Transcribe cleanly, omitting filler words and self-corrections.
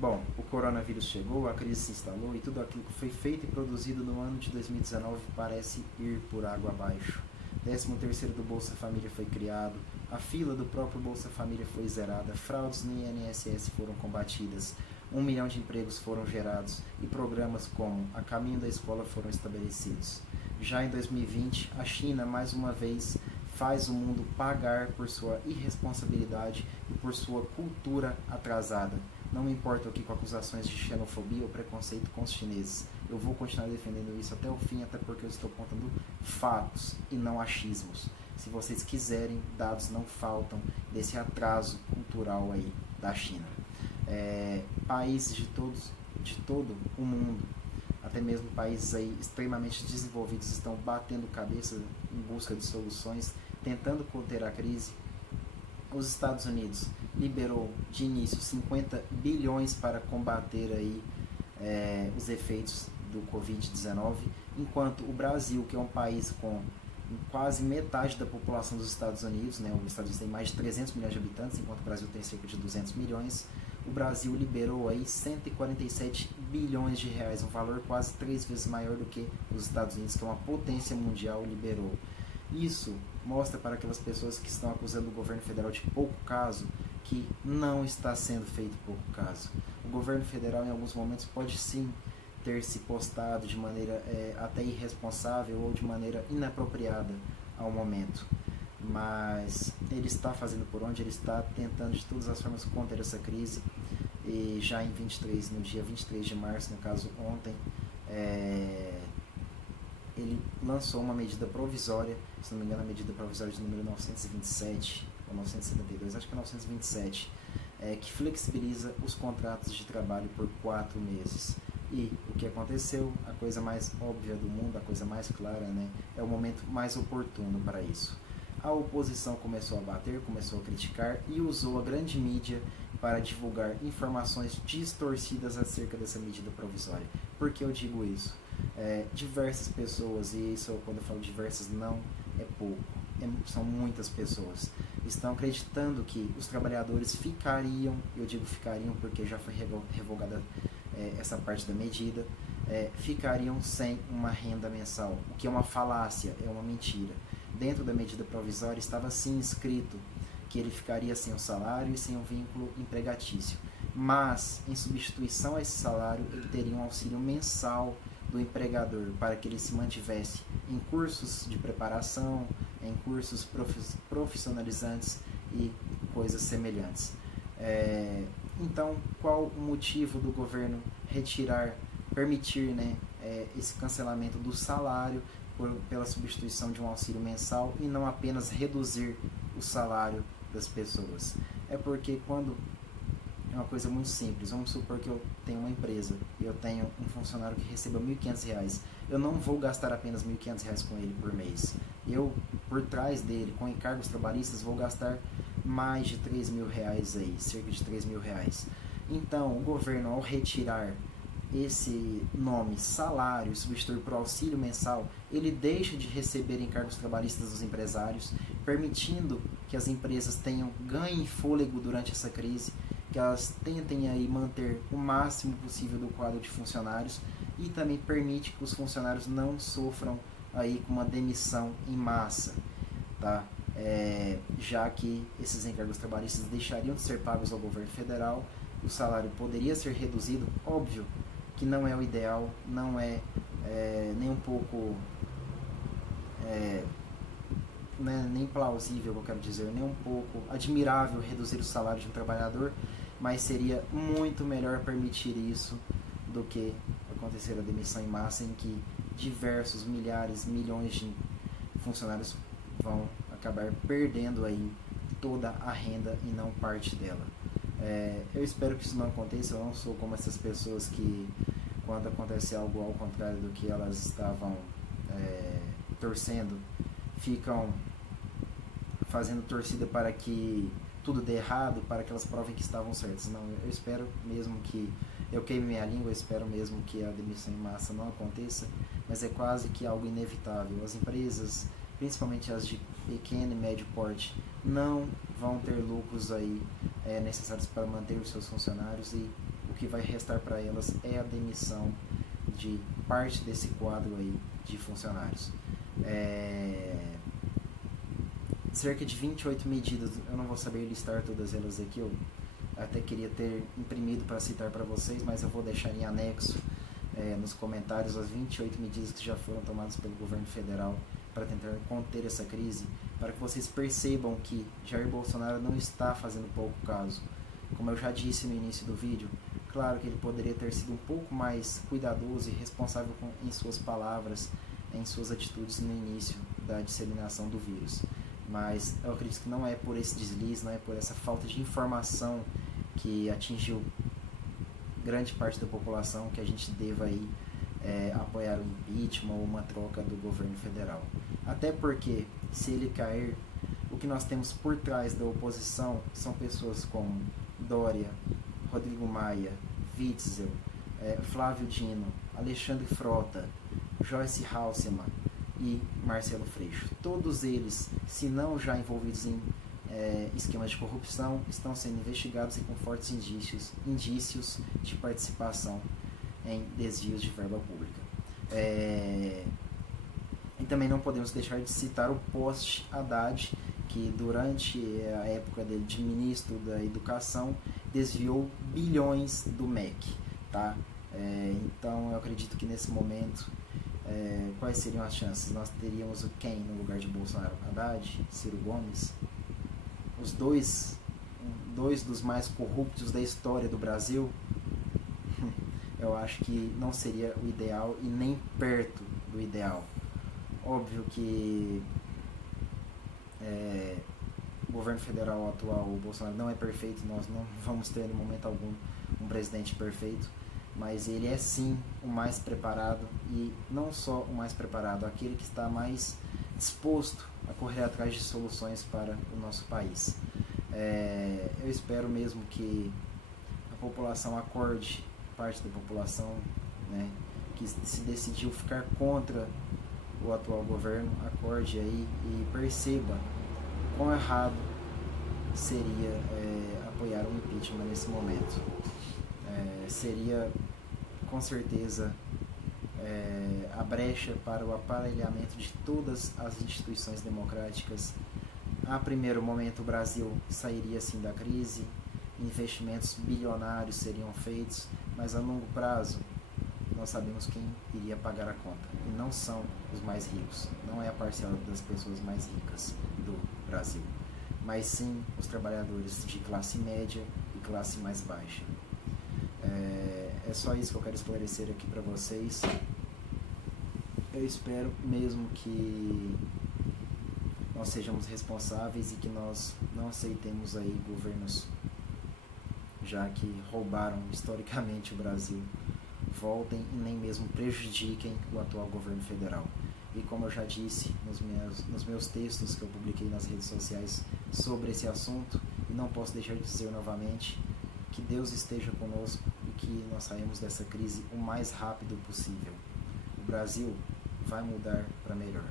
Bom, o coronavírus chegou, a crise se instalou e tudo aquilo que foi feito e produzido no ano de 2019 parece ir por água abaixo. 13º do Bolsa Família foi criado, a fila do próprio Bolsa Família foi zerada, fraudes no INSS foram combatidas, 1 milhão de empregos foram gerados e programas como A Caminho da Escola foram estabelecidos. Já em 2020, a China, mais uma vez, faz o mundo pagar por sua irresponsabilidade e por sua cultura atrasada. Não me importa aqui com acusações de xenofobia ou preconceito com os chineses. Eu vou continuar defendendo isso até o fim, até porque eu estou contando fatos e não achismos. Se vocês quiserem, dados não faltam desse atraso cultural aí da China. Países de todo o mundo, até mesmo países aí extremamente desenvolvidos, estão batendo cabeça em busca de soluções, tentando conter a crise. Os Estados Unidos liberou de início 50 bilhões para combater aí, os efeitos do Covid-19, enquanto o Brasil, que é um país com quase metade da população dos Estados Unidos, né, os Estados Unidos tem mais de 300 milhões de habitantes, enquanto o Brasil tem cerca de 200 milhões, o Brasil liberou aí 147 bilhões de reais, um valor quase 3 vezes maior do que os Estados Unidos, que é uma potência mundial, liberou. Isso mostra para aquelas pessoas que estão acusando o governo federal de pouco caso, que não está sendo feito pouco caso. O governo federal, em alguns momentos, pode sim ter se postado de maneira até irresponsável ou de maneira inapropriada ao momento. Mas ele está fazendo por onde, ele está tentando de todas as formas conter essa crise. E já em 23, no dia 23 de março, no caso ontem, ele lançou uma medida provisória, se não me engano a medida provisória de número 927 ou 972, acho que é 927, que flexibiliza os contratos de trabalho por 4 meses. E o que aconteceu, a coisa mais óbvia do mundo, a coisa mais clara, né, é o momento mais oportuno para isso. A oposição começou a bater, começou a criticar e usou a grande mídia para divulgar informações distorcidas acerca dessa medida provisória. Por que eu digo isso? Diversas pessoas, e isso quando eu falo diversas não é pouco, são muitas pessoas, estão acreditando que os trabalhadores ficariam, eu digo ficariam porque já foi revogada essa parte da medida, ficariam sem uma renda mensal, o que é uma falácia, é uma mentira. Dentro da medida provisória estava sim escrito que ele ficaria sem o salário e sem o vínculo empregatício, mas em substituição a esse salário ele teria um auxílio mensal do empregador para que ele se mantivesse em cursos de preparação, em cursos profissionalizantes e coisas semelhantes. Então, qual o motivo do governo permitir, né, esse cancelamento do salário pela substituição de um auxílio mensal e não apenas reduzir o salário das pessoas? É porque quando é uma coisa muito simples, vamos supor que eu tenho uma empresa e eu tenho um funcionário que receba R$ 1.500, eu não vou gastar apenas R$ 1.500 com ele por mês, eu por trás dele, com encargos trabalhistas, vou gastar mais de R$3.000 aí, cerca de R$3.000. Então o governo, ao retirar esse nome salário e substituir por auxílio mensal, ele deixa de receber encargos trabalhistas dos empresários, permitindo que as empresas ganhem fôlego durante essa crise, que elas tentem aí manter o máximo possível do quadro de funcionários e também permite que os funcionários não sofram aí com uma demissão em massa, tá? Já que esses encargos trabalhistas deixariam de ser pagos ao governo federal, o salário poderia ser reduzido, óbvio que não é o ideal, não é nem um pouco nem plausível, eu quero dizer, nem um pouco admirável reduzir o salário de um trabalhador, mas seria muito melhor permitir isso do que acontecer a demissão em massa, em que diversos milhares, milhões de funcionários vão acabar perdendo aí toda a renda e não parte dela. Eu espero que isso não aconteça. Eu não sou como essas pessoas que, quando acontece algo ao contrário do que elas estavam torcendo, ficam fazendo torcida para que tudo dê errado, para que elas provem que estavam certas. Não, eu espero mesmo que eu queime minha língua, eu espero mesmo que a demissão em massa não aconteça, mas é quase que algo inevitável. As empresas, principalmente as de pequeno e médio porte, não vão ter lucros aí necessários para manter os seus funcionários, e o que vai restar para elas é a demissão de parte desse quadro aí de funcionários. Cerca de 28 medidas, eu não vou saber listar todas elas aqui, eu até queria ter imprimido para citar para vocês, mas eu vou deixar em anexo nos comentários as 28 medidas que já foram tomadas pelo governo federal para tentar conter essa crise, para que vocês percebam que Jair Bolsonaro não está fazendo pouco caso. Como eu já disse no início do vídeo, claro que ele poderia ter sido um pouco mais cuidadoso e responsável em suas palavras, em suas atitudes no início da disseminação do vírus. Mas eu acredito que não é por esse deslize, não é por essa falta de informação que atingiu grande parte da população que a gente deva aí apoiar o impeachment ou uma troca do governo federal. Até porque, se ele cair, o que nós temos por trás da oposição são pessoas como Dória, Rodrigo Maia, Witzel, Flávio Dino, Alexandre Frota, Joyce Halsemann e Marcelo Freixo. Todos eles, se não já envolvidos em esquemas de corrupção, estão sendo investigados e com fortes indícios de participação em desvios de verba pública. E também não podemos deixar de citar o post-Haddad, que durante a época dele de ministro da Educação desviou bilhões do MEC. Tá? Então eu acredito que nesse momento, quais seriam as chances? Nós teríamos quem no lugar de Bolsonaro? Haddad, Ciro Gomes? Os dois dos mais corruptos da história do Brasil? Eu acho que não seria o ideal e nem perto do ideal. Óbvio que o governo federal atual, o Bolsonaro, não é perfeito, nós não vamos ter em momento algum um presidente perfeito, mas ele é sim o mais preparado, e não só o mais preparado, aquele que está mais disposto a correr atrás de soluções para o nosso país. Eu espero mesmo que a população acorde, parte da população, né, que se decidiu ficar contra o atual governo, acorde aí e perceba quão errado seria apoiar o impeachment nesse momento. Seria com certeza a brecha para o aparelhamento de todas as instituições democráticas. A primeiro momento o Brasil sairia assim da crise, investimentos bilionários seriam feitos, mas a longo prazo nós sabemos quem iria pagar a conta, e não são os mais ricos, não é a parcela das pessoas mais ricas do Brasil, mas sim os trabalhadores de classe média e classe mais baixa. É só isso que eu quero esclarecer aqui para vocês. Eu espero mesmo que nós sejamos responsáveis e que nós não aceitemos aí governos já que roubaram historicamente o Brasil, voltem e nem mesmo prejudiquem o atual governo federal. E como eu já disse nos meus textos que eu publiquei nas redes sociais sobre esse assunto, e não posso deixar de dizer novamente, que Deus esteja conosco e que nós saímos dessa crise o mais rápido possível. O Brasil vai mudar para melhor.